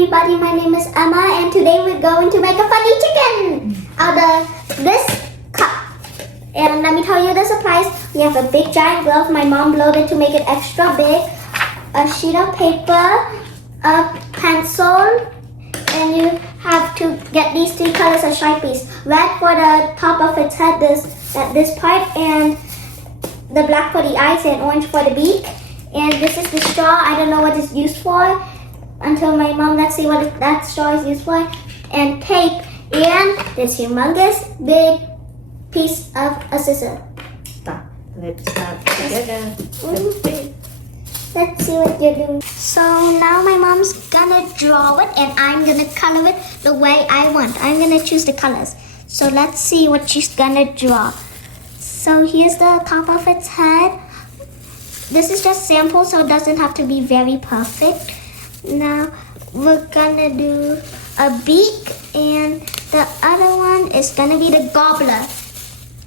everybody, my name is Emma and today we're going to make a funny chicken out of this cup. And let me tell you the supplies. We have a big giant glove. My mom blowed it to make it extra big. A sheet of paper, a pencil, and you have to get these three colors of Sharpies. Red for the top of its head, this part, and the black for the eyes and orange for the beak. And this is the straw. I don't know what it's used for until my mom lets see what that straw is used for. And tape and this humongous big piece of a scissor. Let's start together. Let's see what you're doing. So now my mom's gonna draw it and I'm gonna color it the way I want. I'm gonna choose the colors. So let's see what she's gonna draw. So here's the top of its head. This is just sample, so it doesn't have to be very perfect. Now we're gonna do a beak and the other one is gonna be the gobbler.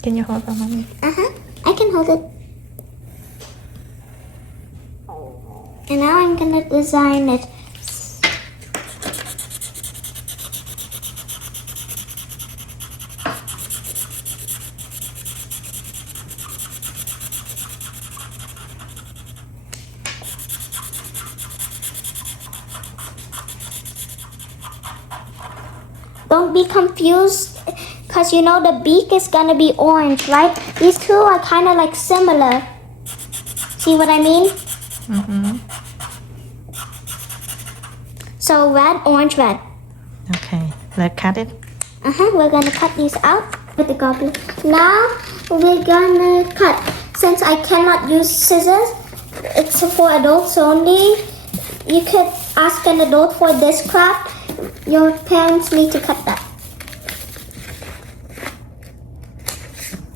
Can you hold on, mommy? I can hold it. And now I'm gonna design it. Don't be confused, because you know the beak is gonna be orange, right? These two are kind of like similar. See what I mean? So red, orange, red. Okay, let's cut it. We're gonna cut these out with the goblin. Now we're gonna cut. Since I cannot use scissors, it's for adults only. You could ask an adult for this craft. Your parents need to cut that.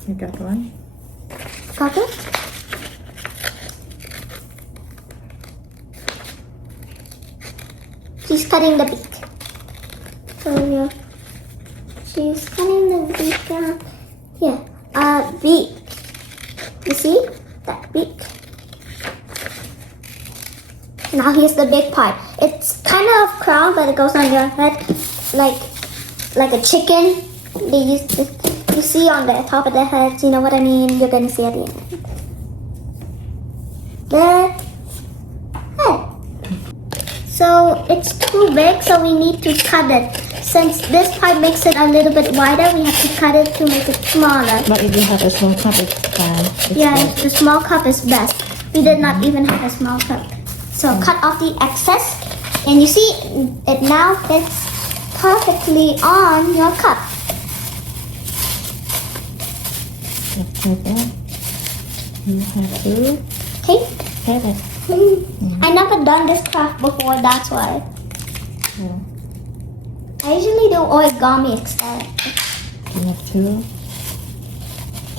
You got one? Got it? She's cutting the beak. So yeah, she's cutting the beak down. Here, beak. You see that beak? Now here's the big part. It's kind of a crown, but it goes on your head like a chicken. They use this, you see on the top of their heads. You know what I mean? You're gonna see at the end. The head. So it's too big, so we need to cut it. Since this part makes it a little bit wider, we have to cut it to make it smaller. But if you have a small cup, it's fine. It's The small cup is best. We did not even have a small cup. So cut off the excess, and you see it now fits perfectly on your cup. like that. You have to Okay. have it. I never done this craft before, that's why. Yeah. I usually do origami instead. You have to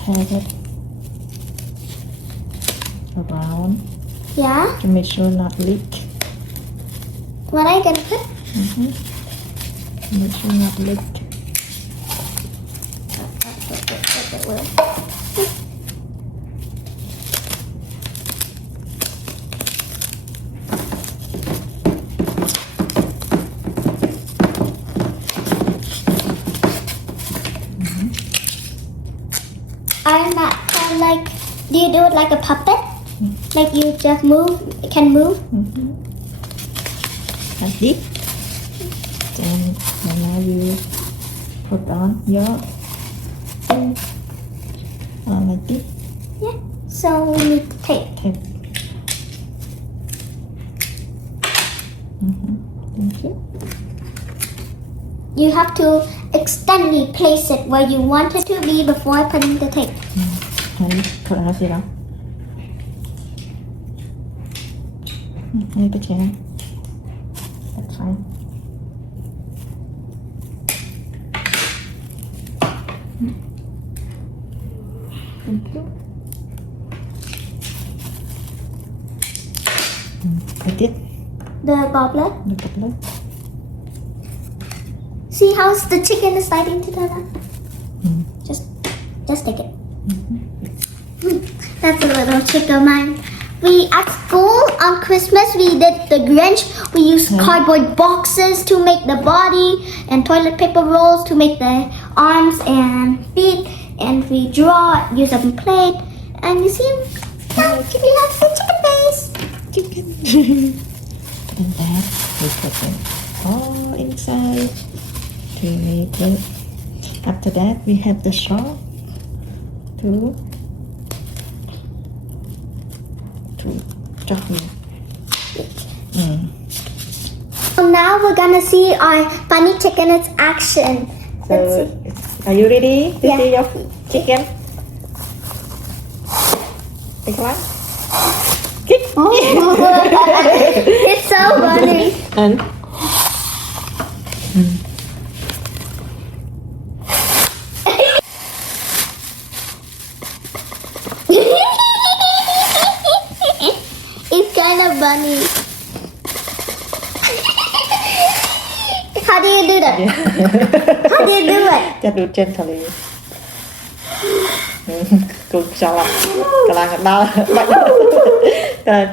have it around Yeah? to make sure not leak. What are you gonna put? Make sure not leak. I'm not like, do you do it like a puppet? Like you just move, it can move? Like this. Then now you put on your like this. Yeah. So we need to tape. Tape. Thank you. You have to externally place it where you want it to be before putting the tape. Đấy, cậu đã nói gì đó? Đây cái chén. That's fine. Thank you. I did. The goblet. The goblet. See how the chicken is starting to turn on? Just take it. That's a little trick of mine. We at school on Christmas we did the Grinch. We used cardboard boxes to make the body and toilet paper rolls to make the arms and feet. And we draw, use a plate, and you see, now we have the chicken face. Chicken. And that we put them all inside to make it. After that, we have the straw to chocolate. So now we're gonna see our funny chicken in action. Let's So, see. are you ready to Yeah. see your chicken? Take one. Kick. It's so funny. And It's kind of funny. How do you do that? How do you do it? just do gently. Good job. กำลังเดา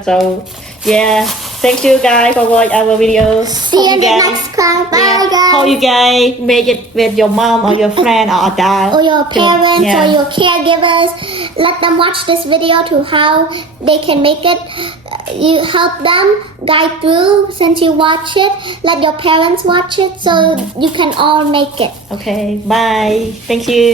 So yeah, thank you guys for watching our videos. See you in the next class. Bye, guys. How you guys make it with your mom or your friend or dad? Or your parents Yeah. or your caregivers. Let them watch this video to how they can make it. You help them guide through since you watch it. Let your parents watch it so you can all make it. Okay, bye. Thank you.